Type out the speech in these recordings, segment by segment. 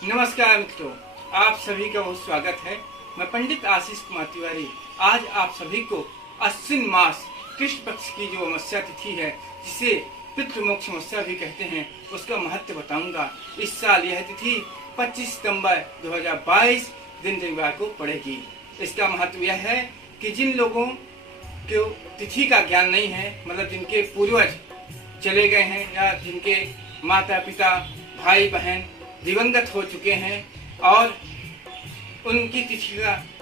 नमस्कार मित्रों, आप सभी का बहुत स्वागत है। मैं पंडित आशीष कुमार तिवारी आज आप सभी को अश्विन मास कृष्ण पक्ष की जो अमावस्या तिथि है, जिसे पितृमोक्ष अमावस्या भी कहते हैं, उसका महत्व बताऊंगा। इस साल यह तिथि 25 सितंबर 2022 दिन रविवार को पड़ेगी। इसका महत्व यह है कि जिन लोगों को तिथि का ज्ञान नहीं है, मतलब जिनके पूर्वज चले गए हैं या जिनके माता पिता भाई बहन दिवंगत हो चुके हैं और उनकी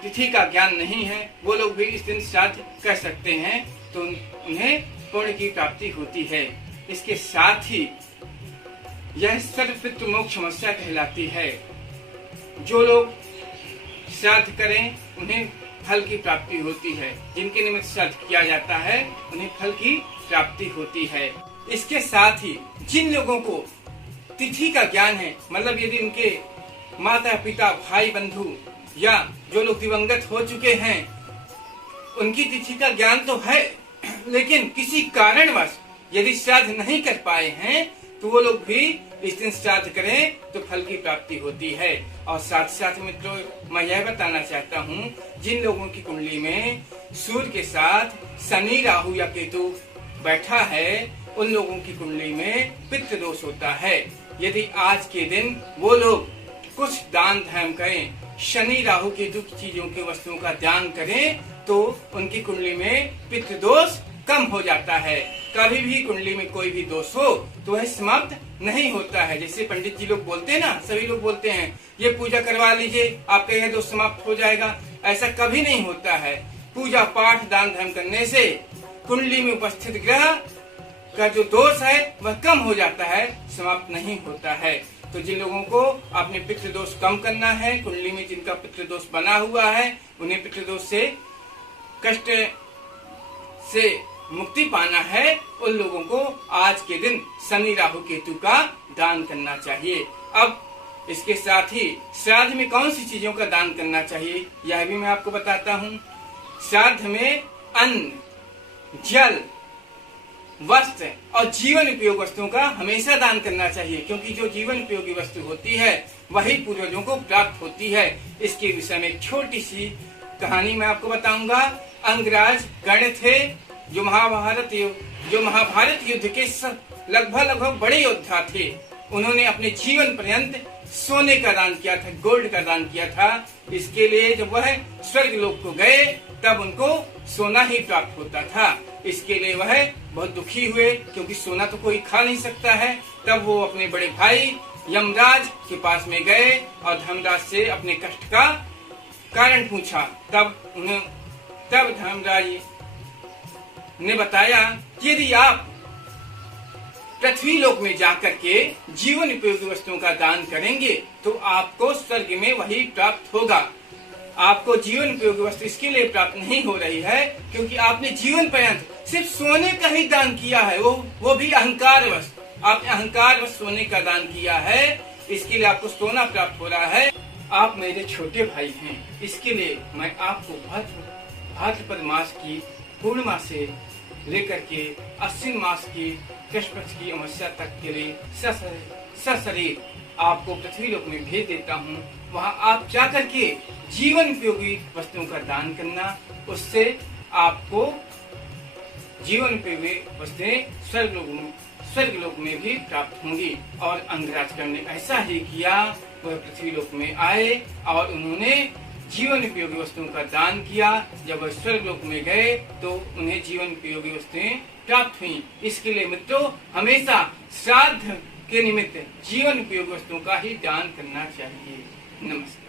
तिथि का ज्ञान नहीं है, वो लोग भी इस दिन श्राद्ध कर सकते हैं, तो उन्हें पुण्य की प्राप्ति होती है। इसके साथ ही यह सर्वपितृ मोक्ष अमावस्या कहलाती है। जो लोग श्राद्ध करें उन्हें फल की प्राप्ति होती है। जिनके निमित्त श्राद्ध किया जाता है उन्हें फल की प्राप्ति होती है। इसके साथ ही जिन लोगों को तिथि का ज्ञान है, मतलब यदि उनके माता पिता भाई बंधु या जो लोग दिवंगत हो चुके हैं उनकी तिथि का ज्ञान तो है, लेकिन किसी कारणवश यदि श्राद्ध नहीं कर पाए हैं तो वो लोग भी इस दिन श्राद्ध करें तो फल की प्राप्ति होती है। और साथ साथ मित्रों, मैं यह बताना चाहता हूँ, जिन लोगों की कुंडली में सूर्य के साथ शनि राहु या केतु बैठा है, उन लोगों की कुंडली में पितृ दोष होता है। यदि आज के दिन वो लोग कुछ दान धर्म करें, शनि राहु केतु की चीजों के वस्तुओं का दान करें, तो उनकी कुंडली में पितृ दोष कम हो जाता है। कभी भी कुंडली में कोई भी दोष हो तो वह समाप्त नहीं होता है। जैसे पंडित जी लोग बोलते हैं ना, सभी लोग बोलते हैं ये पूजा करवा लीजिए आपका यह दोष समाप्त हो जाएगा, ऐसा कभी नहीं होता है। पूजा पाठ दान धर्म करने से कुंडली में उपस्थित ग्रह का जो दोष है वह कम हो जाता है, समाप्त नहीं होता है। तो जिन लोगों को अपने पितृ दोष कम करना है, कुंडली में जिनका पितृ दोष बना हुआ है, उन्हें पितृ दोष से कष्ट से मुक्ति पाना है, उन लोगों को आज के दिन शनि राहु केतु का दान करना चाहिए। अब इसके साथ ही श्राद्ध में कौन सी चीजों का दान करना चाहिए यह भी मैं आपको बताता हूँ। श्राद्ध में अन्न, जल, वस्त्र और जीवन उपयोग वस्तुओं का हमेशा दान करना चाहिए, क्योंकि जो जीवन उपयोगी वस्तु होती है वही पूर्वजों को प्राप्त होती है। इसके विषय में एक छोटी सी कहानी मैं आपको बताऊंगा। अंगराज गण थे जो महाभारत युद्ध के लगभग बड़े योद्धा थे। उन्होंने अपने जीवन पर्यंत सोने का दान किया था, गोल्ड का दान किया था। इसके लिए जब वह स्वर्ग लोक को गए तब उनको सोना ही प्राप्त होता था। इसके लिए वह बहुत दुखी हुए, क्योंकि सोना तो कोई खा नहीं सकता है। तब वो अपने बड़े भाई यमराज के पास में गए और धर्मराज से अपने कष्ट का कारण पूछा। तब धर्मराज ने बताया कि यदि आप पृथ्वी लोक में जाकर के जीवन उपयोगी वस्तुओं का दान करेंगे तो आपको स्वर्ग में वही प्राप्त होगा। आपको जीवन उपयोगी वस्तु इसके लिए प्राप्त नहीं हो रही है क्योंकि आपने जीवन पर्यंत सिर्फ सोने का ही दान किया है, वो भी अहंकारवश। आपने अहंकारवश सोने का दान किया है, इसके लिए आपको सोना प्राप्त हो रहा है। आप मेरे छोटे भाई हैं, इसके लिए मैं आपको भाद्रपद मास की पूर्णिमा से लेकर के अश्विन मास की कृष्ण पक्ष की अमावस्या तक के लिए सशरीर आपको पृथ्वी लोक में भेज देता हूँ। वहाँ आप जाकर के जीवन उपयोगी वस्तुओं का दान करना, उससे आपको जीवन उपयोगी वस्तुएं स्वर्ग लोक में भी प्राप्त होंगी। और अंगराजगण ने ऐसा ही किया, वह पृथ्वी लोक में आए और उन्होंने जीवन उपयोगी वस्तुओं का दान किया। जब वह स्वर्ग लोक में गए तो उन्हें जीवन उपयोगी वस्तुएं प्राप्त हुई। इसके लिए मित्रों, हमेशा श्राद्ध के निमित्त जीवन उपयोगी वस्तुओं का ही दान करना चाहिए। नमस्कार।